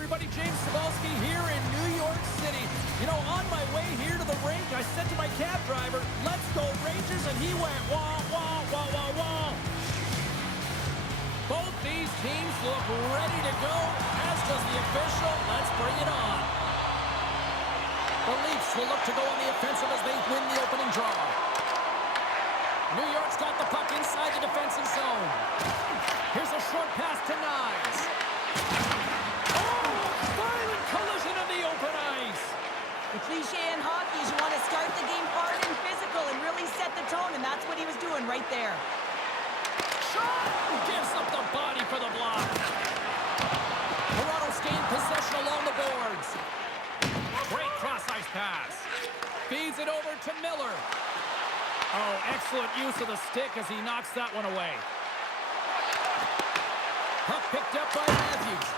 everybody, James Cebulski here in New York City. You know, on my way here to the rink, I said to my cab driver, let's go Rangers, and he went, wah, wah, wah, wah, wah. Both these teams look ready to go, as does the official. Let's bring it on. The Leafs will look to go on the offensive as they win the opening draw. New York's got the puck inside the defensive zone. Here's a short pass to Nyes. Oh, violent collision in the open ice. The cliche in hockey is you want to start the game hard and physical and really set the tone, and that's what he was doing right there. Shot! Gives up the body for the block. Toronto's gained possession along the boards. Great cross-ice pass. Feeds it over to Miller. Oh, excellent use of the stick as he knocks that one away. Puck picked up by Matthews.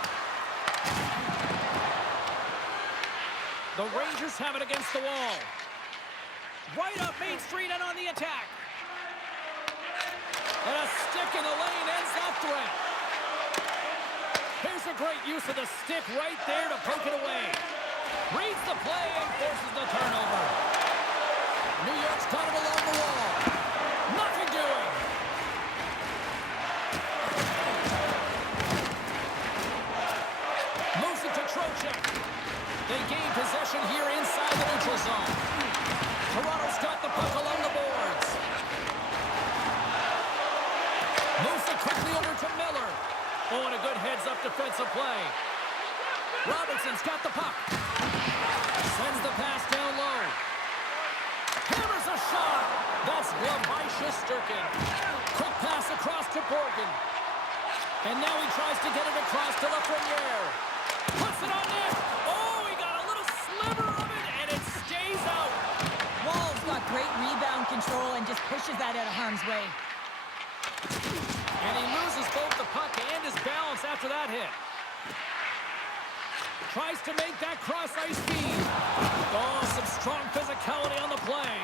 The Rangers have it against the wall. Right up Main Street and on the attack. And a stick in the lane ends that threat. Here's a great use of the stick right there to poke it away. Reads the play and forces the turnover. New York's got it along the wall. Nothing doing. Moves it to Trocheck. They gain possession here inside the neutral zone. Toronto's got the puck along the boards. Moves it quickly over to Miller. Oh, and a good heads-up defensive play. Robinson's got the puck. Sends the pass down low. Hammers a shot. That's gloved by Shesterkin. Quick pass across to Borgen. And now he tries to get it across to Lafreniere. Puts it on net. Oh, he got a little sliver of it, and it stays out. Wall's got great rebound control and just pushes that out of harm's way. And he loses both the puck and his balance after that hit. Tries to make that cross-ice feed. Oh, some strong physicality on the play.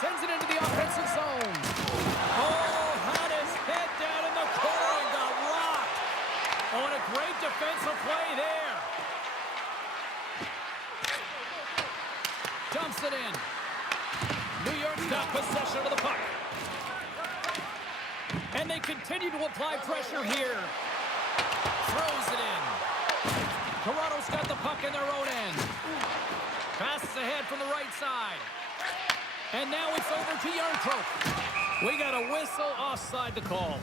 Sends it into the offensive zone. Oh, had his head down in the corner and got rocked. Oh, and a great defensive play there. Dumps it in. New York's got possession of the puck. And they continue to apply pressure here. Throws it in. Toronto's got the puck in their own end. Passes ahead from the right side. And now it's over to Yarncroke. We got a whistle offside the call.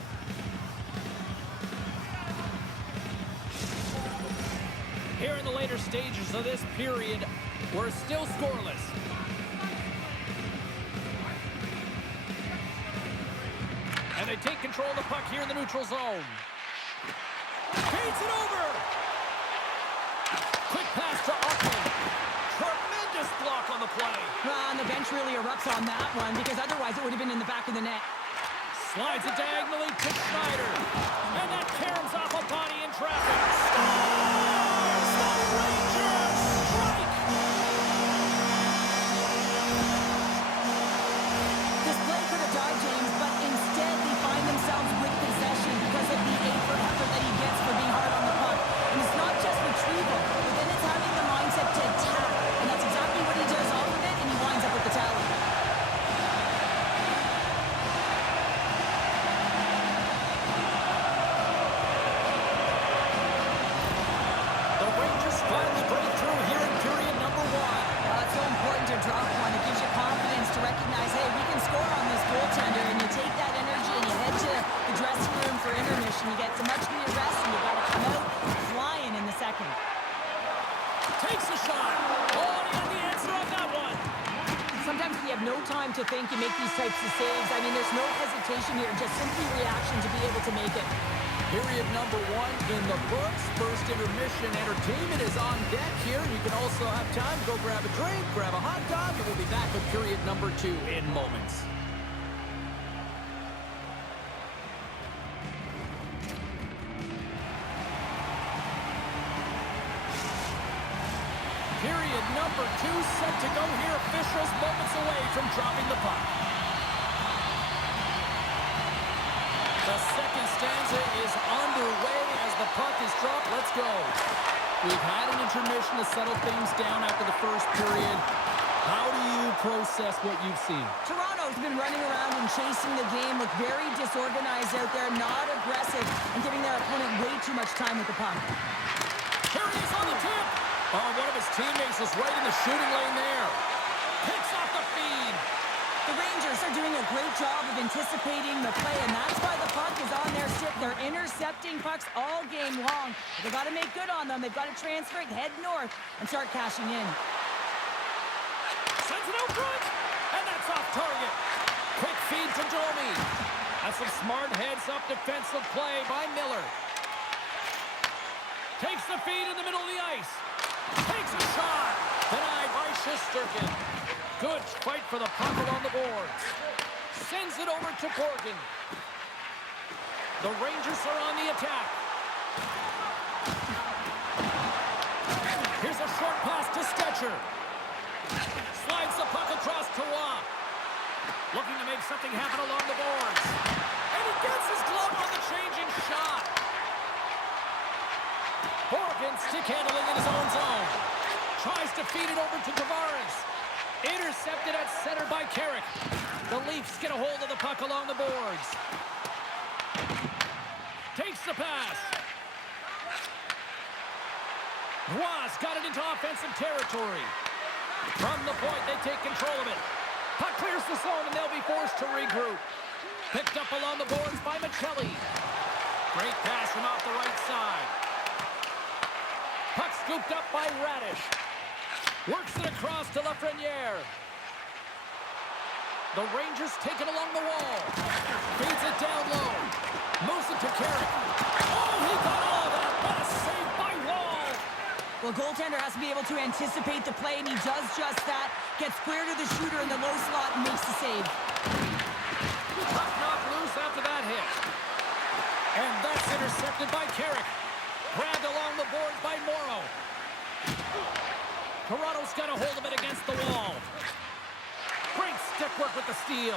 Here in the later stages of this period, we're still scoreless. And they take control of the puck here in the neutral zone. Feeds it over. Quick pass to Auckland. Tremendous block on the play. Well, and the bench really erupts on that one because otherwise it would have been in the back of the net. Slides it diagonally to Schneider. And that caroms off a body in traffic. Scores! The Rangers strike! This play could have died, James, but instead they find themselves with possession because of the effort that he gets for being hard on the puck. And it's not just retrieval, but then it's having the mindset to attack. And that's exactly what he does off of it, and he winds up with the tally. The Rangers finally break through here in period number one. Well, it's so important to drop one. It gives you confidence to recognize, hey, we can score on this goaltender, and you take that energy and you head to the dressing room for intermission. You get some much-needed rest, and you got to come out flying in the second. Takes a shot. Oh, and he had the answer on that one. Sometimes when you have no time to think, you make these types of saves. I mean, there's no hesitation here, just simply reaction to be able to make it. Period number one in the books. First intermission entertainment is on deck here. You can also have time to go grab a drink, grab a hot dog, and we'll be back with period number two in moments. Period number two set to go here. Officials moments away from dropping the puck. The second stanza is underway as the puck is dropped. Let's go. We've had an intermission to settle things down after the first period. How do you process what you've seen? Toronto's been running around and chasing the game, look very disorganized out there, not aggressive, and giving their opponent way too much time with the puck. Here he is on the tip. Oh, one of his teammates is right in the shooting lane there. Picks off the feed. The Rangers are doing a great job of anticipating the play, and that's why the puck is on their stick. They're intercepting pucks all game long. They've got to make good on them. They've got to transfer it, head north, and start cashing in. Sends it out front, and that's off target. Quick feed to Domi. That's some smart heads-up defensive play by Miller. Takes the feed in the middle of the ice. Takes a shot. Denied by Shesterkin. Good fight for the puck along the boards. Sends it over to Borgen. The Rangers are on the attack. Here's a short pass to Stetcher. Slides the puck across to Waugh. Looking to make something happen along the boards. And he gets his glove on the changing shot. Borgen stick handling in his own zone. Tries to feed it over to Tavares. Intercepted at center by Carrick. The Leafs get a hold of the puck along the boards. Takes the pass. Roy's got it into offensive territory. From the point, they take control of it. Puck clears the zone, and they'll be forced to regroup. Picked up along the boards by Michelli. Great pass from off the right side. Puck scooped up by Radish. Works it across to Lafreniere. The Rangers take it along the wall. Feeds it down low. Moves it to Carrick. Oh, he got all that. What a save by Wall. Well, goaltender has to be able to anticipate the play, and he does just that. Gets clear to the shooter in the low slot and makes the save. Puck knocked loose after that hit. And that's intercepted by Carrick. Grabbed along the boards by Morrow. Toronto's got a hold of it against the wall. Great stick work with the steal.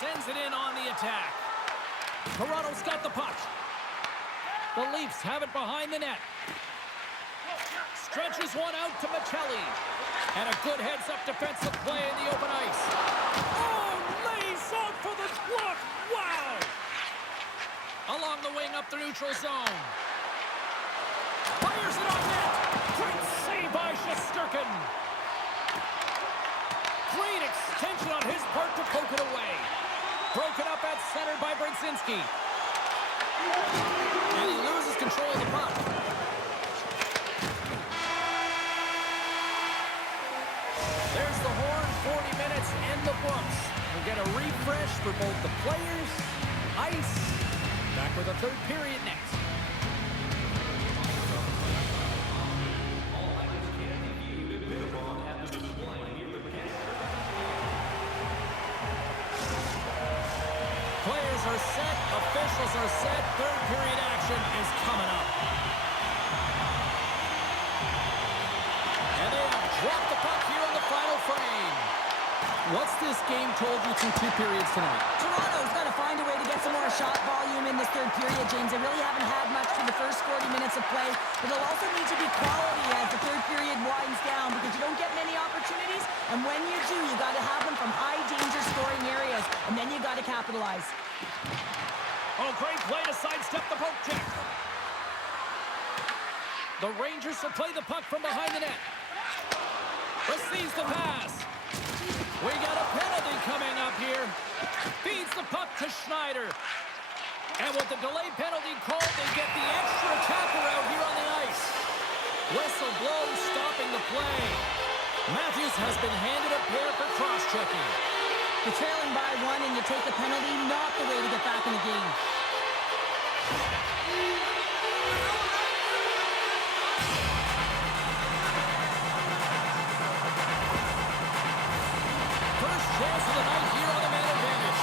Sends it in on the attack. Toronto's got the puck. The Leafs have it behind the net. Stretches one out to Michelli. And a good heads-up defensive play in the open ice. Oh, lays out for the block. Wow! Along the wing up the neutral zone. Fires it on net. Great save by Shesterkin. Great extension on his part to poke it away. Broken up at center by Brzezinski. And he loses control of the puck. There's the horn, 40 minutes in the books. We'll get a refresh for both the players, ice. Back with the third period next. Players are set, officials are set, third period action is coming up. And they have dropped the puck here on the final frame. What's this game told you through two periods tonight? Toronto's got to find a way to get some more shot volume in this third period, James. They really haven't had much for the first 40 minutes of play, but they'll also need to be quality as the third period winds down because you don't get many opportunities, and when you do, you got to have them from high-danger scoring areas, and then you got to capitalize. Oh, great play to sidestep the poke check. The Rangers will play the puck from behind the net. Receives the pass. We got a penalty coming up here. Feeds the puck to Schneider. And with the delayed penalty called, they get the extra attacker out here on the ice. Whistle blows, stopping the play. Matthews has been handed a pair for cross-checking. You're trailing by one and you take the penalty, not the way to get back in the game. First chance of the night here on the man advantage.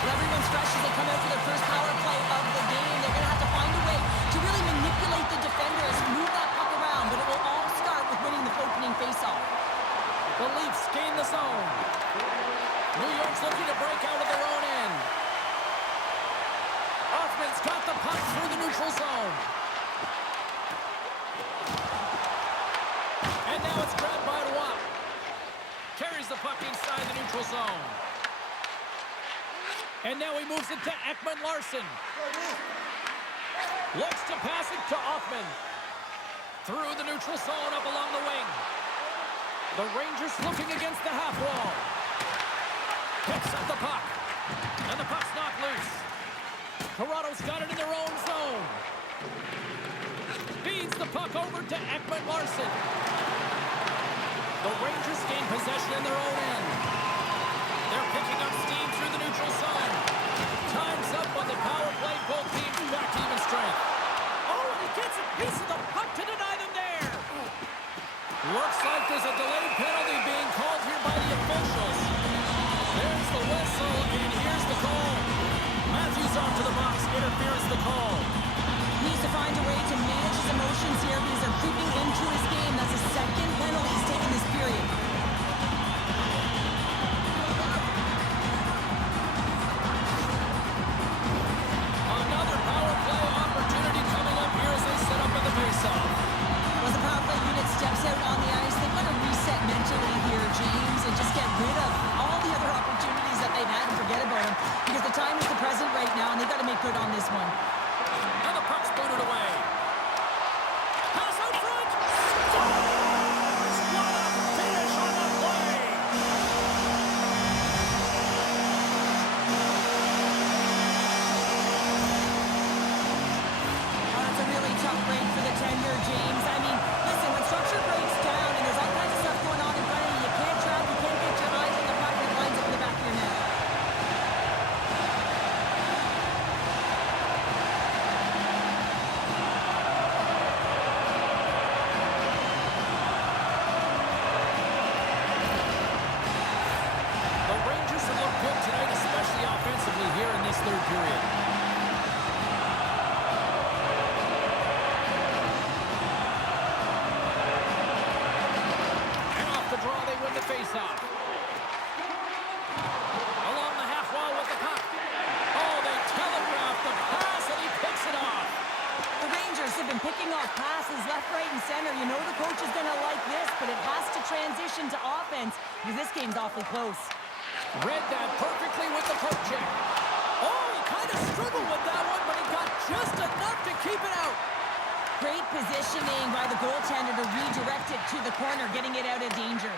Well, everyone's fresh as they come out for their first power play of the game. They're going to have to find a way to really manipulate the defenders, move that puck around, but it will all start with winning the opening faceoff. The Leafs gain the zone. New York's looking to break out of their own end. Hoffman's got the puck through the neutral neutral zone. And now he moves it to Ekman-Larsson. Looks to pass it to Hoffman. Through the neutral zone, up along the wing. The Rangers looking against the half wall. Picks up the puck. And the puck's knocked loose. Toronto's got it in their own zone. Feeds the puck over to Ekman-Larsson. The Rangers gain possession in their own end. They're picking up steam through the neutral zone. Time's up on the power play. Both teams back to even strength. Oh, and he gets a piece of the puck to deny them there. Looks like there's a delayed penalty being called here by the officials. There's the whistle, and here's the call. Matthews off to the box. Interference the call. He needs to find a way to manage his emotions here because they're creeping into his game. That's the second penalty he's taken this period. Another power play opportunity coming up here as they set up in the faceoff. As the power play unit steps out on the ice, they've got to reset mentally here, James, and just get rid of all the other opportunities that they've had and forget about them because the time is the present right now, and they've got to make good on this one. And the puck's booted away. Pass out front. Scores! What a finish on the play! Oh, that's a really tough break for the tenure, James. I mean, listen, when structure breaks down and there's all kinds of stuff going on in front of you, you can't track, you can't get your eyes on the puck and it lines up in the back of your net. The Rangers have looked good tonight, especially offensively here in this third period. And off the draw, they win the faceoff. Along the half wall with the puck. Oh, they telegraph the pass, and he picks it off. The Rangers have been picking off passes left, right, and center. You know the coach is going to like this, but it has to transition to offense because this game's awfully close. Read that perfectly with the poke check. Oh, he kind of struggled with that one, but he got just enough to keep it out. Great positioning by the goaltender to redirect it to the corner, getting it out of danger.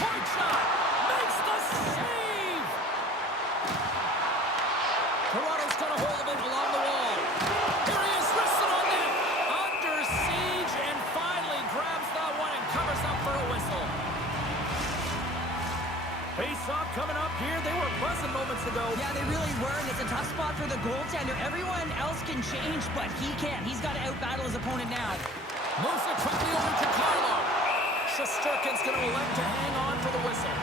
Point shot! Makes the save! Toronto's got a hold of it along the wall. Here he is, wristed on net. Under siege, and finally grabs that one and covers up for a whistle. Face-off coming up here. They were buzzing moments ago. Yeah, they really were, and it's a tough spot for the goaltender. Everyone else can change, but he can't. He's got to out-battle his opponent now. Moves it quickly over to Carlo. Shesterkin's going to elect to hang on for the whistle.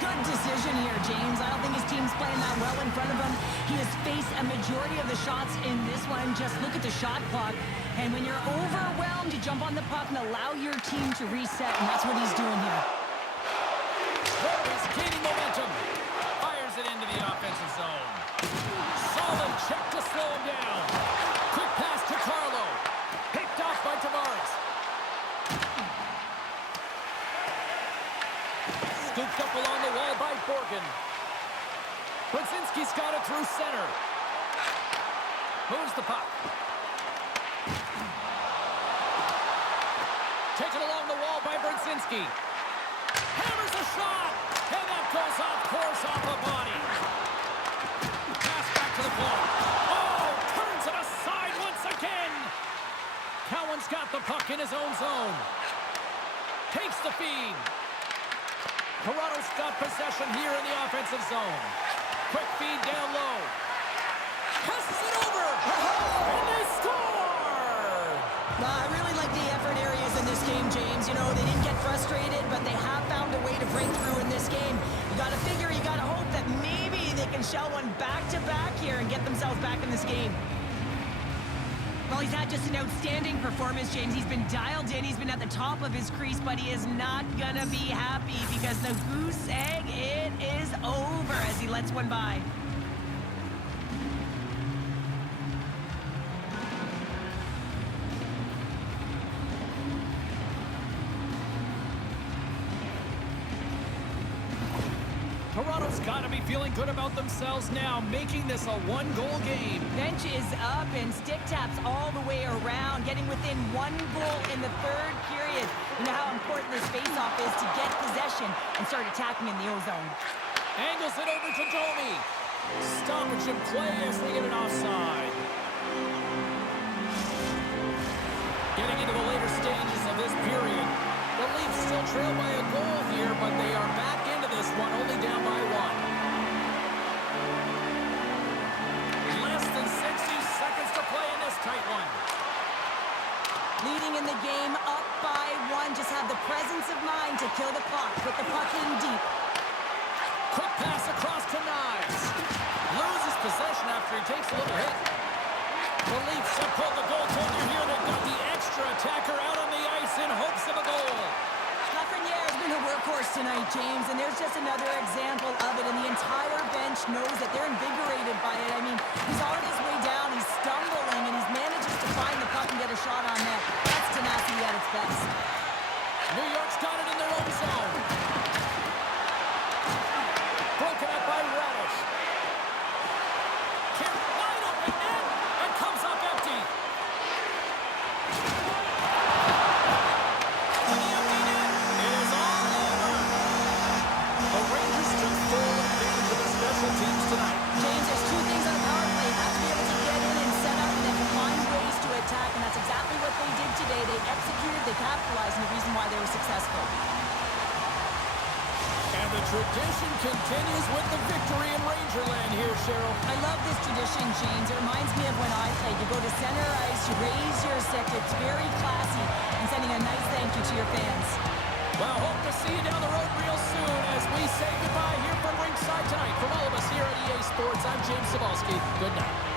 Good decision here, James. I don't think his team's playing that well in front of him. He has faced a majority of the shots in this one. Just look at the shot clock. And when you're overwhelmed, you jump on the puck and allow your team to reset, and that's what he's doing here. He's gaining momentum. Fires it into the offensive zone. Solid check to slow him down. Quick pass to Carlo. Picked off by Tavares. Scooped up along the wall by Borgen. Brzezinski's got it through center. Moves the puck. Taken along the wall by Brzezinski. Hammers a shot, and that goes off course off the body. Pass back to the point. Oh, turns it aside once again. Cowan's got the puck in his own zone. Takes the feed. Toronto's got possession here in the offensive zone. Quick feed down low. Passes it over, and they score! I really like the effort areas in this game, James. You know, they didn't get frustrated, but they have found a way to break through in this game. You got to figure, you got to hope that maybe they can shell one back-to-back here and get themselves back in this game. Well, he's had just an outstanding performance, James. He's been dialed in, he's been at the top of his crease, but he is not going to be happy because the goose egg, it is over as he lets one by. Crowd's got to be feeling good about themselves now, making this a one-goal game. Bench is up and stick taps all the way around, getting within 1 goal in the third period. You know how important this faceoff is to get possession and start attacking in the O-zone. Angles it over to Domi. Stoppage in play as they get an offside. Getting into the later stages of this period, the Leafs still trail by a goal here, but they are back into this one, only down by 1. Less than 60 seconds to play in this tight one. Leading in the game, up by 1. Just have the presence of mind to kill the clock. Put the puck in deep. Quick pass across to Knives. Loses possession after he takes a little hit. The Leafs have pulled the goaltender here. They've got the extra attacker out on the ice in hopes of a goal. Lafreniere has been a workhorse tonight, James, and there's just another example of it, and the entire bench knows that they're invigorated by it. I mean, he's on his way down, he's stumbling, and he's manages to find the puck and get a shot on net. That's tenacity at its best. New York's got it in their own zone. Broken up by Radish. Wide open net, and comes up empty. It is all over. The Rangers took full advantage of the special teams tonight. James, there's 2 things on the power play. You have to be able to get in and set up and then to find ways to attack, and that's exactly what they did today. They executed, they capitalized, and the reason why they were successful. And the tradition continues with the victory in Rangerland here, Cheryl. I love this tradition, James. It reminds me of when I played. You go to center ice, you raise your stick. It's very classy, and sending a nice thank you to your fans. Well, hope to see you down the road real soon as we say goodbye here from ringside tonight. From all of us here at EA Sports, I'm James Cebulski. Good night.